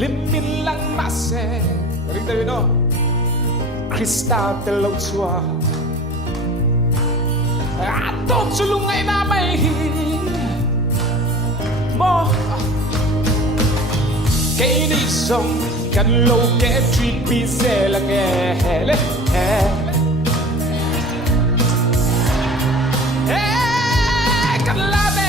limin lang mase ring tayo no Krista telaw chua atop sulungay na may mo kay ni song kan lo ke treat pi se lang hele kan la me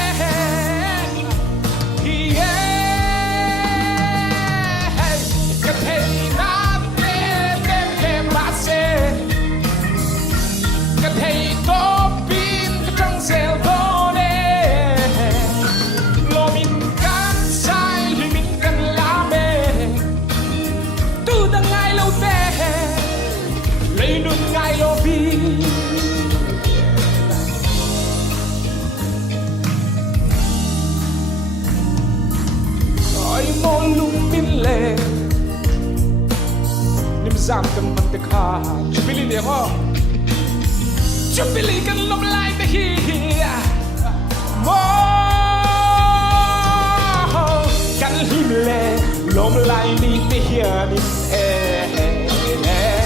Zam kan man te kha chupili de ho chupili kan lom lai de hi mo kan him le lom lai ni te hi ni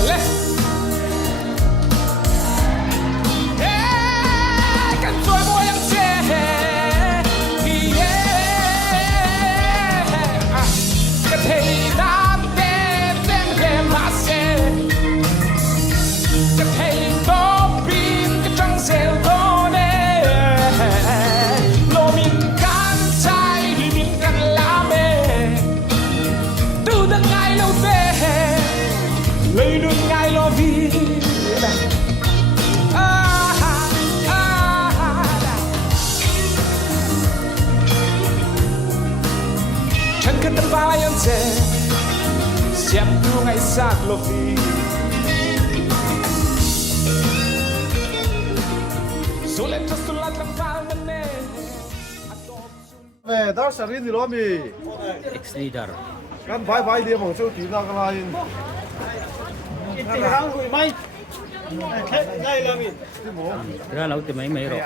le kan soi mo yang che kan thei na xem tu ngày sát lo phi số lên cho số lát làm phao mình nè về đó sẽ đi lo mi ex leader kan vai đi mong châu tí na cái này Cái hàng hủy may đây là mi ra lâu thì mấy rồi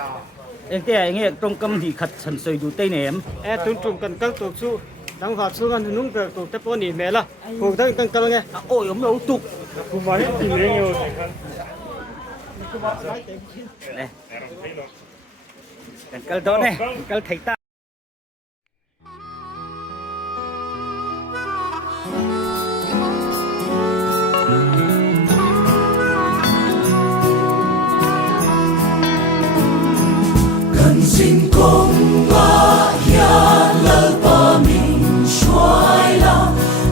em cái anh ấy trong câm thì khật sần sơi dù tây này em tụi trùng cần các tổ su đang phát xuống ăn nung cái tổ tập ôn mẹ là cùng thằng cần cần nghe ôi ông đâu tục cùng vào hết tìm đến nhiều này cần cân đó này cân thấy ta cần xin công và hiền lỡ ba mình xoay la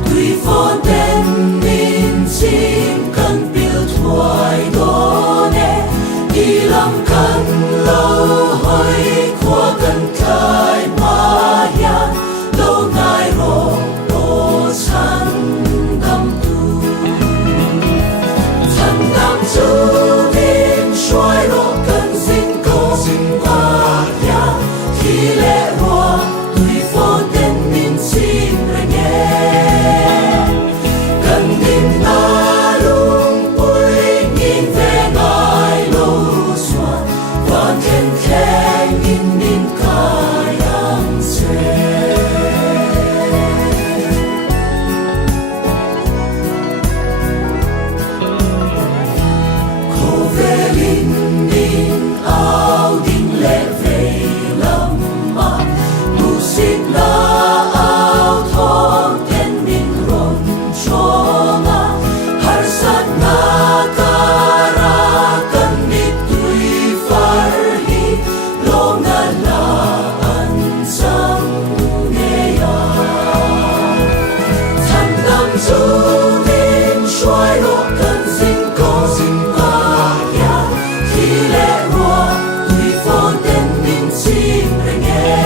tùy phong tên mình xin cần biểu thoại đó nè đi làm cần lâu hỏi qua cần thay mà hiền lâu ngày rồi tô sanh tâm tu thân tâm tu mình xoay lo cần xin công và hiền khi lẽ hoa tùy phong tên mình xin ra nghe cần tin ta luôn vui nhìn về ngài lâu xoa và thiên khen nhìn nhìn cả yang xe khổ về linh đình áo đình lệ về lâm mà mù xịt na áo thong tên mình rộn cho ngã har sát na cara cần nít tùy farhi lo ngã là ăn sang nghe ya thành tâm du mình xoay lo cần xin có ya khi lẽ hoa tùy phong tên mình xin ra nghe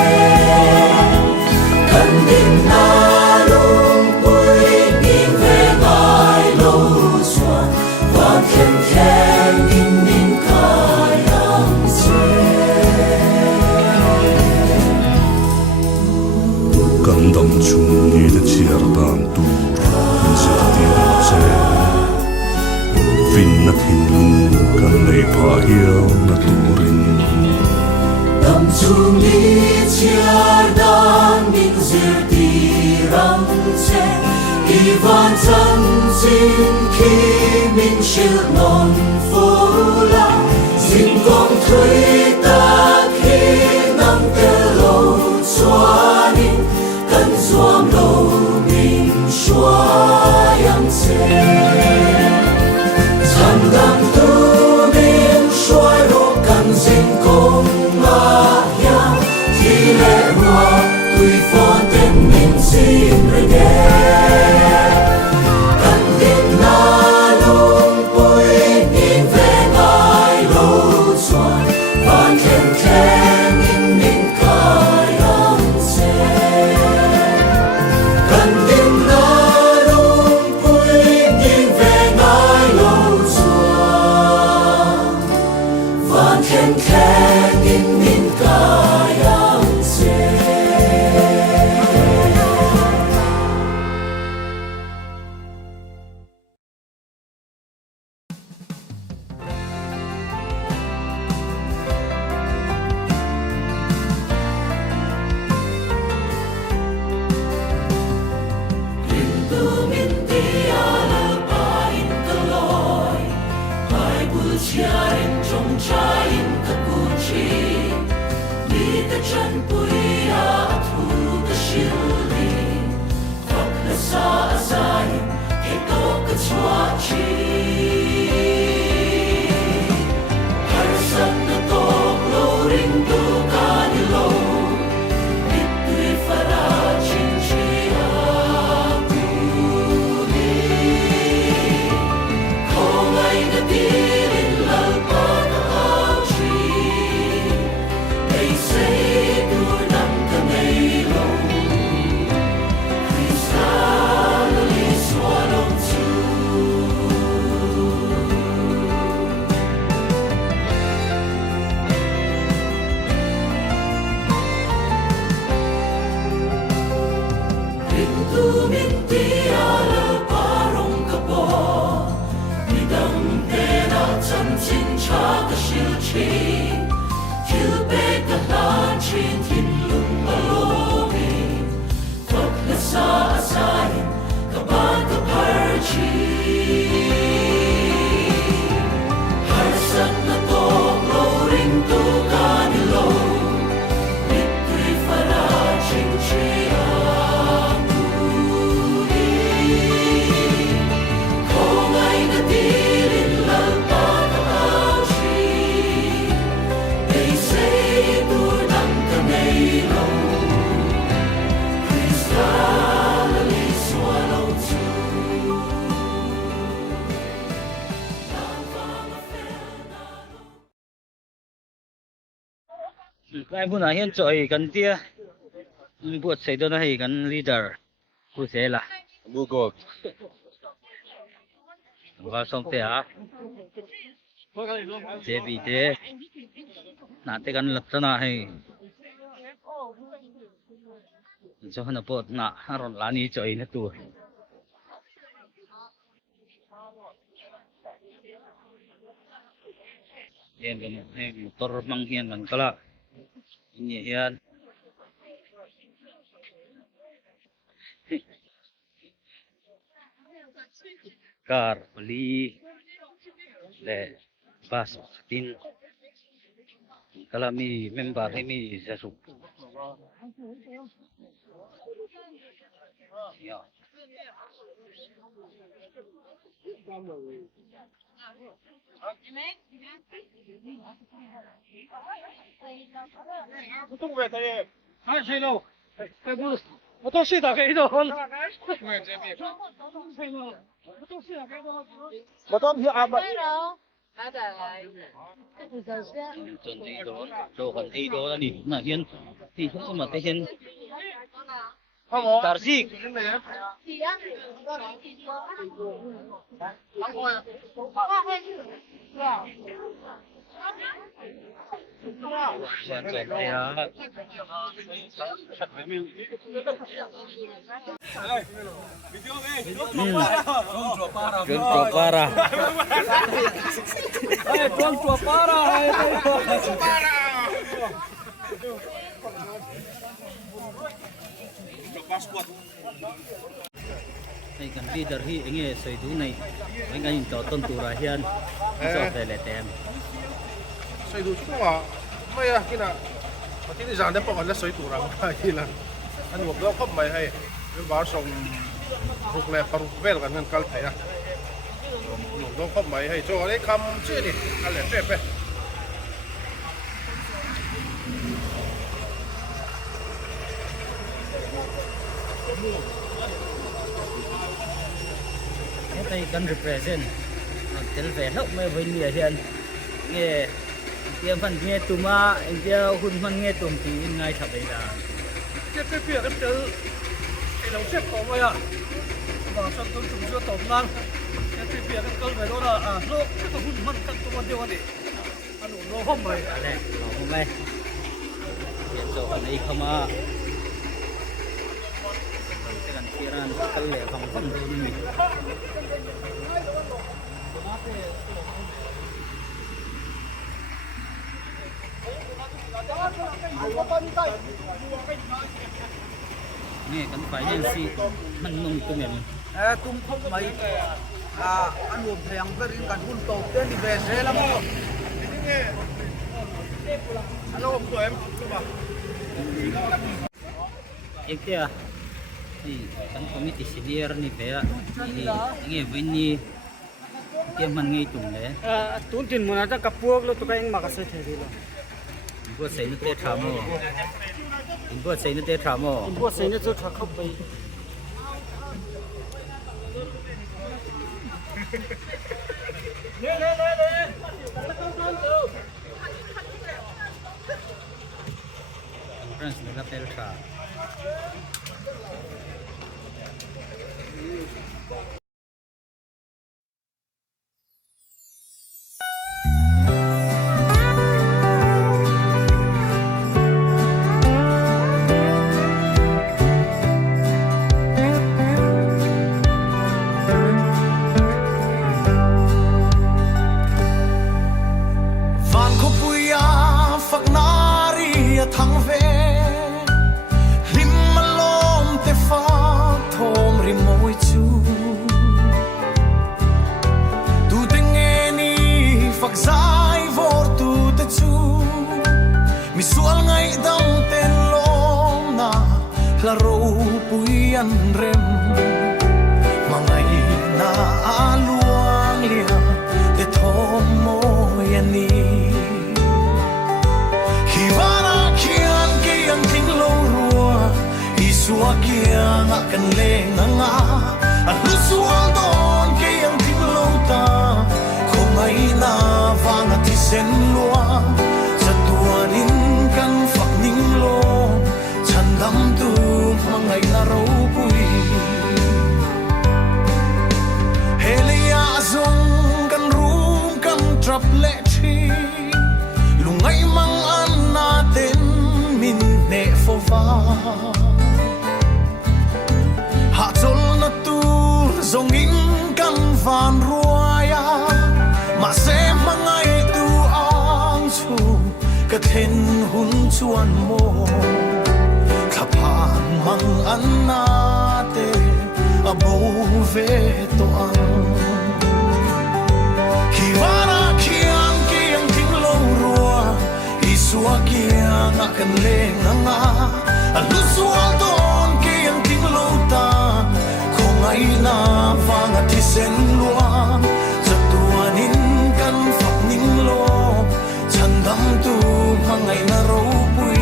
cần tin ta luôn vui nhìn về ngài lâu xoa và khen khen nhìn nhìn cả yang xe感动出你的切尔当杜，你是第二者。Vin na hinung kan lei pa hiao na turin. tâm chung đi chia đan min dư ti răng che 一万真心启明是农夫啦，星光推得起能的路抓你，跟双路明刷阳前，长当都明衰落更成功啊呀，体力话对方的明心人嘅。Ai muốn là hiện trời gần tia, buat saya tu nahi kan leader, ku saya lah. Bugot. Vào xong thế à? Thế vì thế, nãy kan lập ra nahi. Cho hắn buat na, haron lani trời na tu. Yan kan, motor manghian kan kala. Ini yan. Car, beli, le, bus, tin. Kalau mi member ini sesuk. Ya. Tung về đây. Hai xe đâu? Cái bus. Ô tô xe đã cái đâu không? Ô tô hier aber. Chân đi đó, đồ còn đi đó là đi, mà hiên, thì không mà cái hiên. Tarsik. hay kan leader hi enge soi du nei anh in to ton tu ra hian cho về lệ tem soi du chu wa mai à kina pati ni zan de pa kan soi tu rang hai hilan an wok lo khop mai hai vel bar song ruk le paruk vel kan nan kal thaya wok lo khop mai hai cho le kham che ni al le pe cái tay kan represent tel ve hok mai voi ni hian nge tiam fan nge tuma india hun man nge tum ti in ngai thap ai da cái việc em tới cái lòng xếp có mày à và xong tôi chúng chưa tổng năng cái việc em câu về đó là nó cái hôn man cắt tôi tiêu đi anh nó không mày ale lo mai hiện zo kan ai khama kan kiran kal le kham kham do ni nghe kan phải nhân si man nong tu mem tum không mấy ăn uống thèm cái riêng cả hun tổ tên đi về thế lắm không alo tụi em ektia ni kan committee senior ni ve ni nge vin ni tiam man ngei tum le tún tin muốn ra cặp buộc luôn tụi anh mặc cái thế gì rồi bo sei ni te thamo bo sei ni te thamo buộc xây nó cho thằng không bị friends ni ka tel tha van ko puya phak nari thang ve lim malom te fa thom ri moi chu tu tenge ni phak zai vor tu te chu mi sual ngai dam ten lom na la ro puyan rem mangai na aluang lia te thom mo yani Hivana kian kian ting lo rua Isua kian akan lenganga Anu sual don kian ting lo ta Kung ay na vanga tisen lua Sa tuanin kan fak ning lo Chandam tu mangay na raw pui Helia zong kan room kan trap lechi Lungay mang an natin minne fova Hatol na tur zongin kan van ruaya Mase mangay tu ang chu Kathen hun chuan mo Kapan mang an nate Abo ve to ang Kivana kiang kiang ting lo rua Isua kiang akan lenganga Alusual don kiang ting lo ta Kung ay na vanga tisen luang Sa tuanin kan fak ning lo Chandam tu mangay na raw pui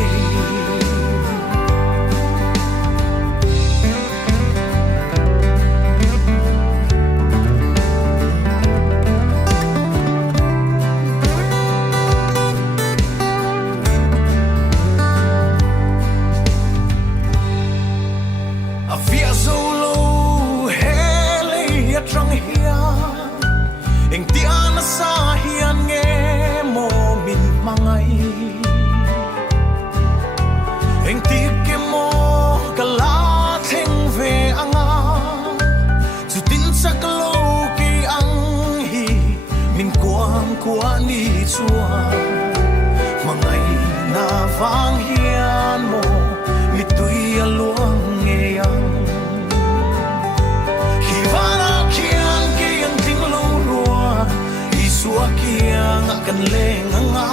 Via solo hele ya trong hia Eng tiana sa hian nge mo min mangai Eng tik ke mo kala theng ve anga Chutin sa kalo ki ang hi min kuang kwa ni chua Mangai na vang hian mo mitui aluang nge yang leng anga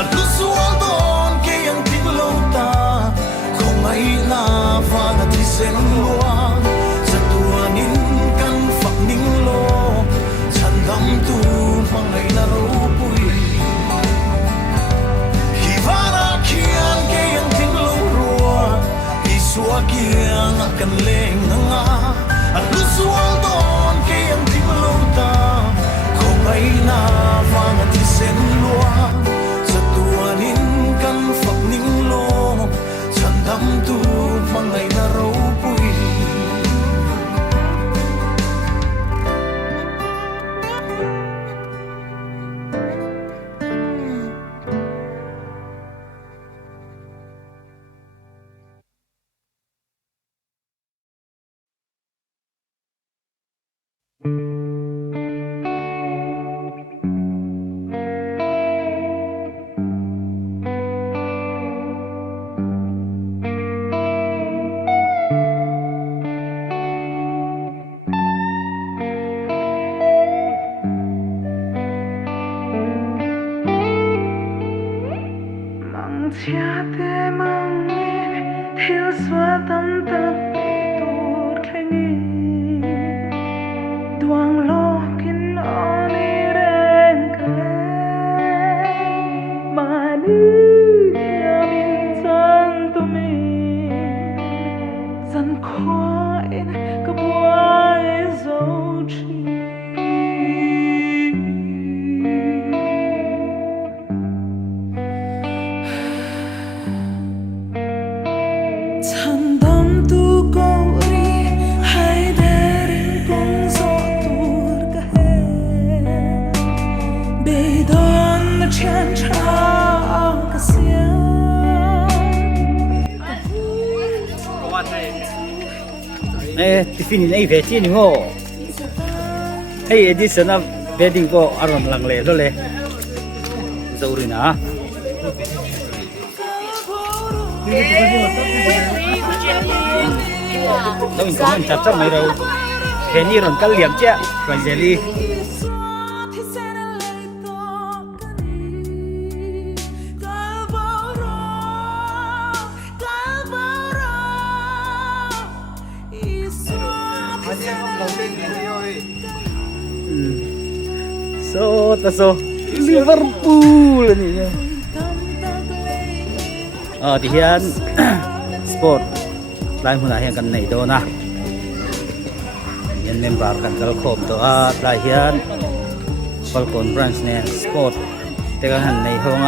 alu sual don ke yang tinglo ta kong ai na vanga ti sen lua satuanin kan fak ning lo chan dam tu mangai na ro pui hivana kian ke yang tinglo ruwa isua kian akan leng anga alu sual don ke yang tinglo ta kong ai na vanga ti sen lua satuanin kan fak ning lo chan dam tu mangai na ro pui chia te mang ni thil xóa tâm tâm bị tuột khengi duang lo kin oni reng kale mani dia min san tu mi san khoai ka buai zo chi tiffin in ai ve chi ni ngo hey edition of wedding ko aron lang le lo le zauri na đâu mình có mình chặt trong này đâu thế như còn cắt liềm chứ rồi jelly so Liverpool ini ya. Thì hiện sport lại muốn hiện cần này đâu na nhân member cần kalau khom to lại hiện Falcon branch này sportแต่กันหันในห้อง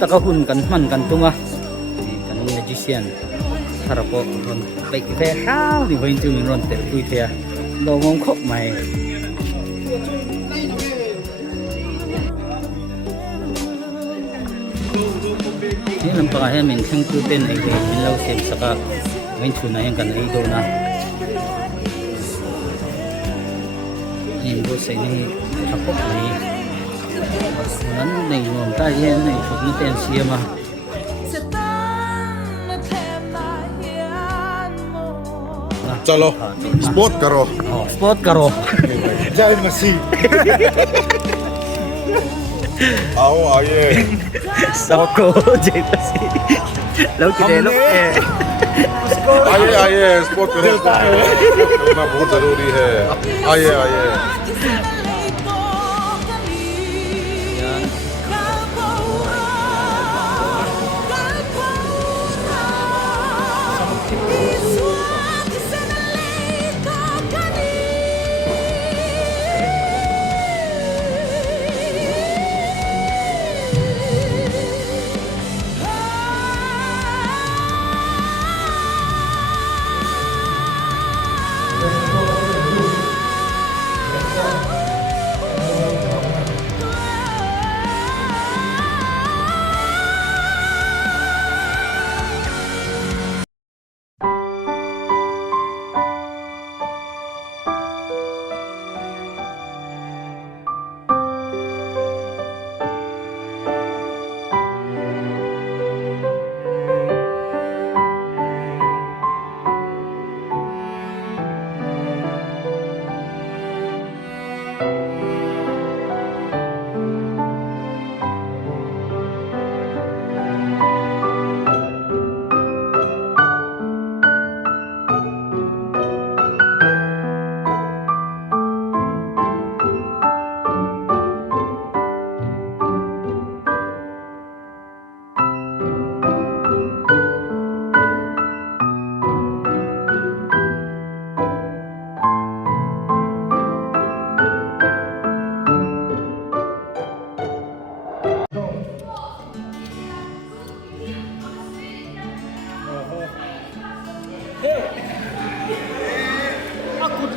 ตะกหุ่นกันมันกันตุ้งกันmagician harap ko ron baik kita kau di bain tu ron terkuit ya lo ngom khop maiนี่ลำปางให้มันทั้งคู่เต้นไอ้เรื่องเราเสียสักไม่ทุนอะไรกันไอ้ตัวนะนี่ดูสินี่ขับรถนี่นั้นในรวมใต้เย็นในฝึกนี่เต้นเสียมาचलो स्पोर्ट करो स्पोर्ट करो जय मसीह आओ आइए सबको जय मसीह लोग कितने लोग आइए आइए स्पोर्ट करना बहुत जरूरी है आइए आइए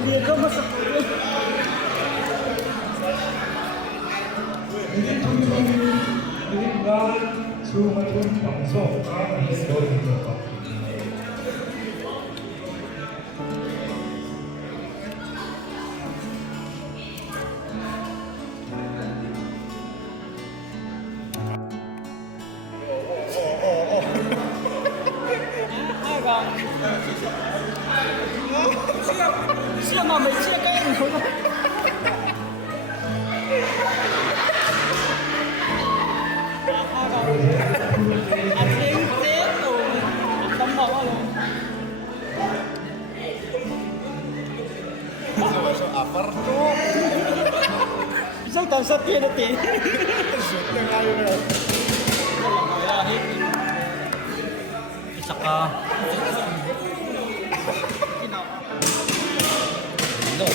dia kan masak dulu. Siapa mau mencet kan? Anh tiếng chết rồi, tấm bọc rồi. So upper tuh. Isang tansat kayo natin. Shoot na kayo na. Isa ka. Hello.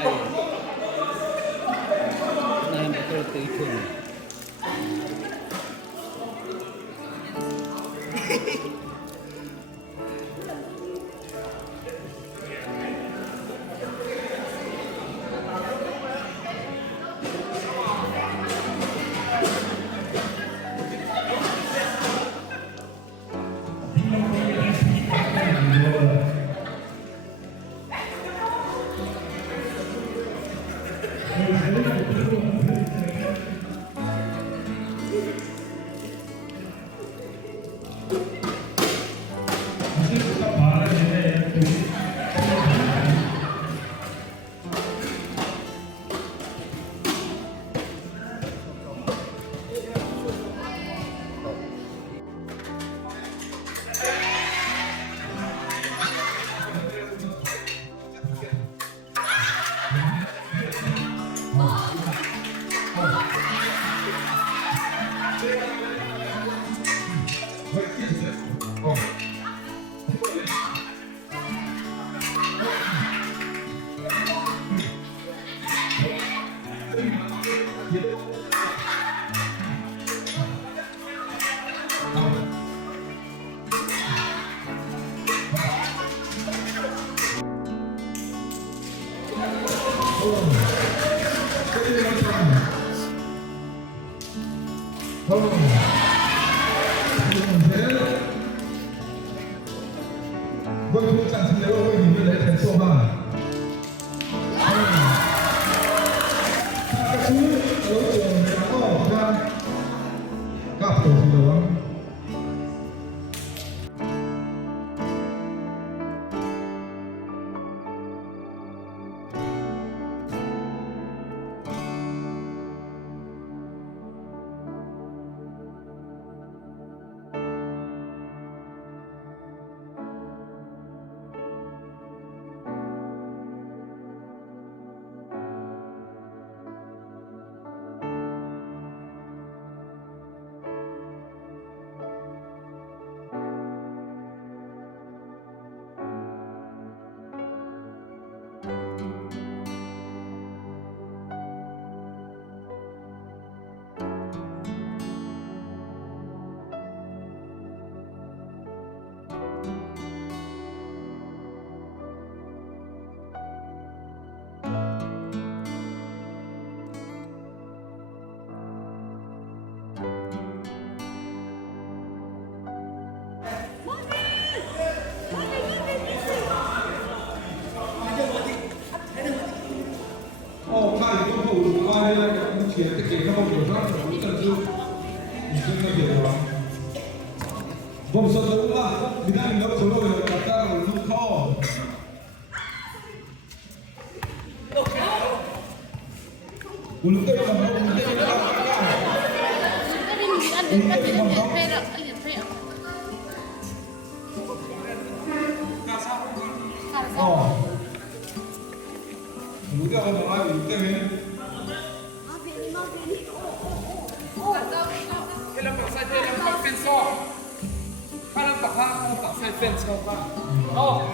Ay. Ngayon betul ke itu. Vâng, thưa chàng xin lỗi ơi, nhìn lên đấy thành số ba. Các chú, ở trường này có ra các tổ xin lỗi. Khai công thủ đủ vai đây là cũng chỉ cái kế không hiểu ra của tận dụng những cái điều đó vòng sân đấu là Việt Nam đấu số rồi là chúng ta là lưu kho Ulu tây cầm đâu ulu tây cầm Ulu tây cầm đâu ulu tây Kailan ka sa kailan ka penso? Parang takha ko ka sa penso pa. Oh.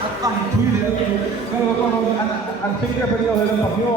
At ang tuwi kalau kalau ang tinggi pa niyo lang niyo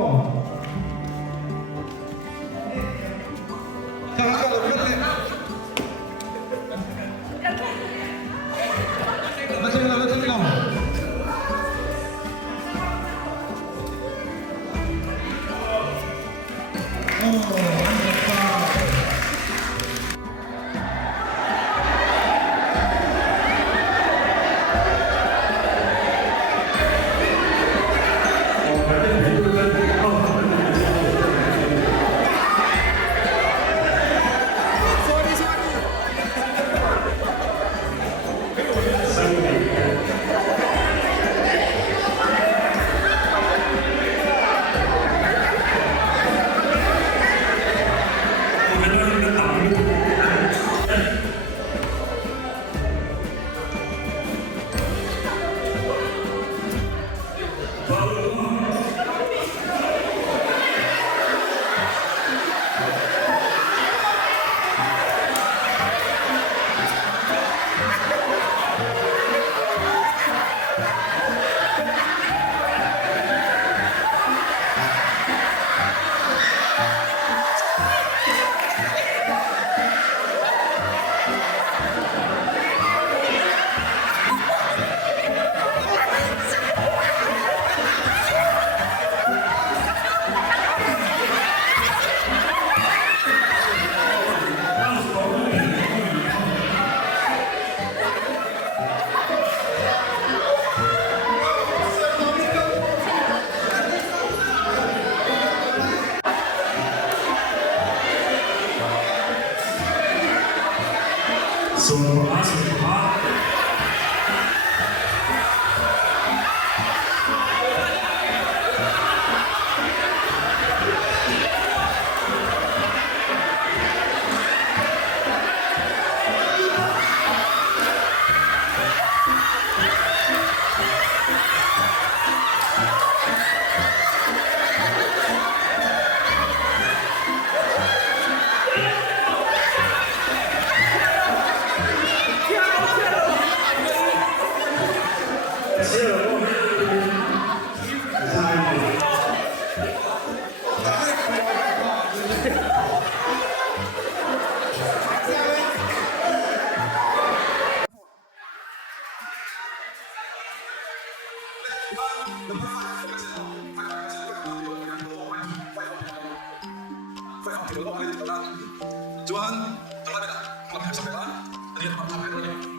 Johan, terlambat. Kalau bisa sampai lah, tadi ada apa-apa lagi.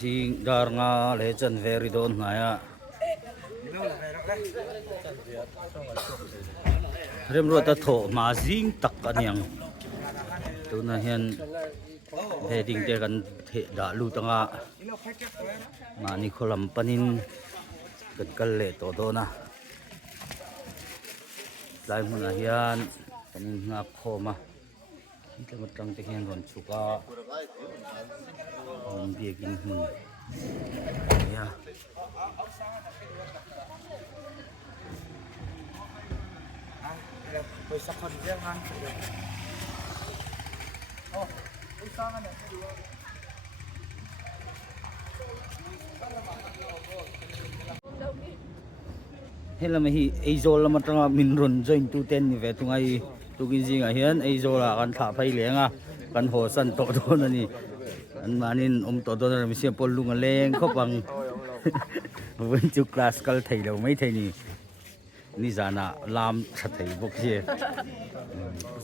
Jing dar nga legend very don ngaya rem ro ta tho ma jing tak aniang tu na hian heading te kan the da lu tanga ma ni kholam panin kan kal le to do na lai mun a hian kanin nga khoma Kita matang tingin ron suka. Biagin hun. Ya. Pwesa kon dia kan. Oh, usahakan ya. Hela mahi Azol lama tanga minron join 210 ni ve tungai tukin jinga hian Azol la kan tha phai lenga kan ho san to do na ni an manin to do na mi sia pol lunga leng khopang wen chu class kal thai lo mai thai ni zana lam tha thai bok che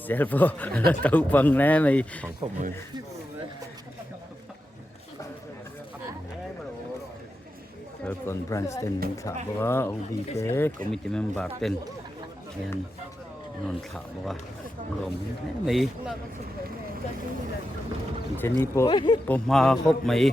selfo tau pang le mai Conference ten thả bữa OB ke committee member ten yan non thả bữa lom mấy trên đi po ma khop mấy